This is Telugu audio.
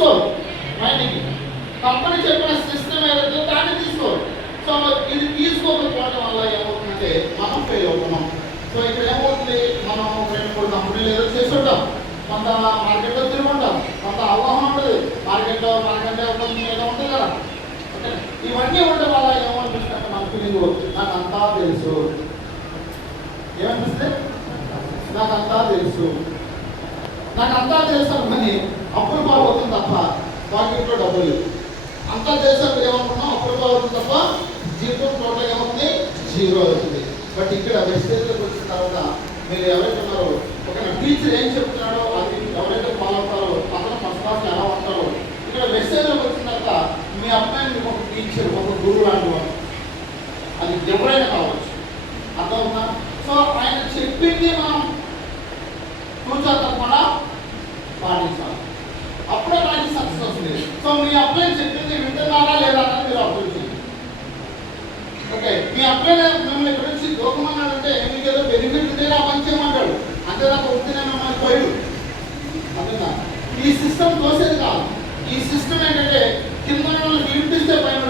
తీసుకోరు మైండ్కి. కంపెనీ చెప్పిన సిస్టమ్ ఏదైతే దాన్ని తీసుకోరు. సో ఇది తీసుకోకపోవడం వల్ల ఏమవుతుందంటే మనం ఫెయిల్ అవుతున్నాం. సో ఇక్కడ ఏమవుతుంది, మనం 2-3 కంపెనీలు ఏదో చేసి ఉంటాం, కొంత మార్కెట్లో తిరుగుంటాం, కొంత అవగాహన ఉంటుంది మార్కెట్లో, మనకంటే ఏదో ఉంటుంది కదా. ఓకే, ఇవన్నీ ఉండడం వల్ల ఏమనిపిస్తుంది, మన ఫీలింగ్ నాకు అంతా తెలుసు. ఏమనిపిస్తుంది, నాకు అంతా తెలుసు, నాకు అంతా తెలుసు అని అప్పులు పాల్గొతుంది తప్ప పాకెట్లో డబ్బులు లేవు. అంతా తెలుసు ఏమనుకున్నాం, అప్పులు పాల్గొతుంది తప్ప జీవితం టోటల్ ఏమవుతుంది, జీరో అవుతుంది. బట్ ఇక్కడ వెస్టేజ్లోకి వచ్చిన తర్వాత మీరు ఎవరైతే ఉన్నారో, ఒక టీచర్ ఏం చెప్తున్నాడో అది ఎవరైతే ఫాలో అవుతారో అతను ఫస్ట్ క్లాస్ ఎలా ఉంటారో, ఇక్కడ వెస్టేజ్లోకి వచ్చిన తర్వాత మీ అబ్బాయిని మీకు ఒక టీచర్, ఒక గురువు లాంటి వాడు, అది ఎవరైనా కావచ్చు. అర్థమవుతుందా? సో ఆయన చెప్పింది మనం కూర్చో తప్పకుండా పాటించాలి, అప్పుడే మనకి సక్సెస్ వస్తుంది. సో మీ అబ్బాయి చెప్పింది వింటున్నారా లేదా అని మీరు అబ్జర్వ్ చేయండి. ఓకే, మీ అబ్బాయి మిమ్మల్ని ఇక్కడ నుంచి దూకమన్నాడంటే మీకు ఏదో బెనిఫిట్ ఉంటేనే ఆ పని చేయమంటాడు, అంతే నాకు వద్దునే మిమ్మల్ని పోయాడు. అర్థంగా ఈ సిస్టమ్ తోసేది కాదు. ఈ సిస్టమ్ ఏంటంటే కింద మిమ్మల్ని వినిపిస్తే పైన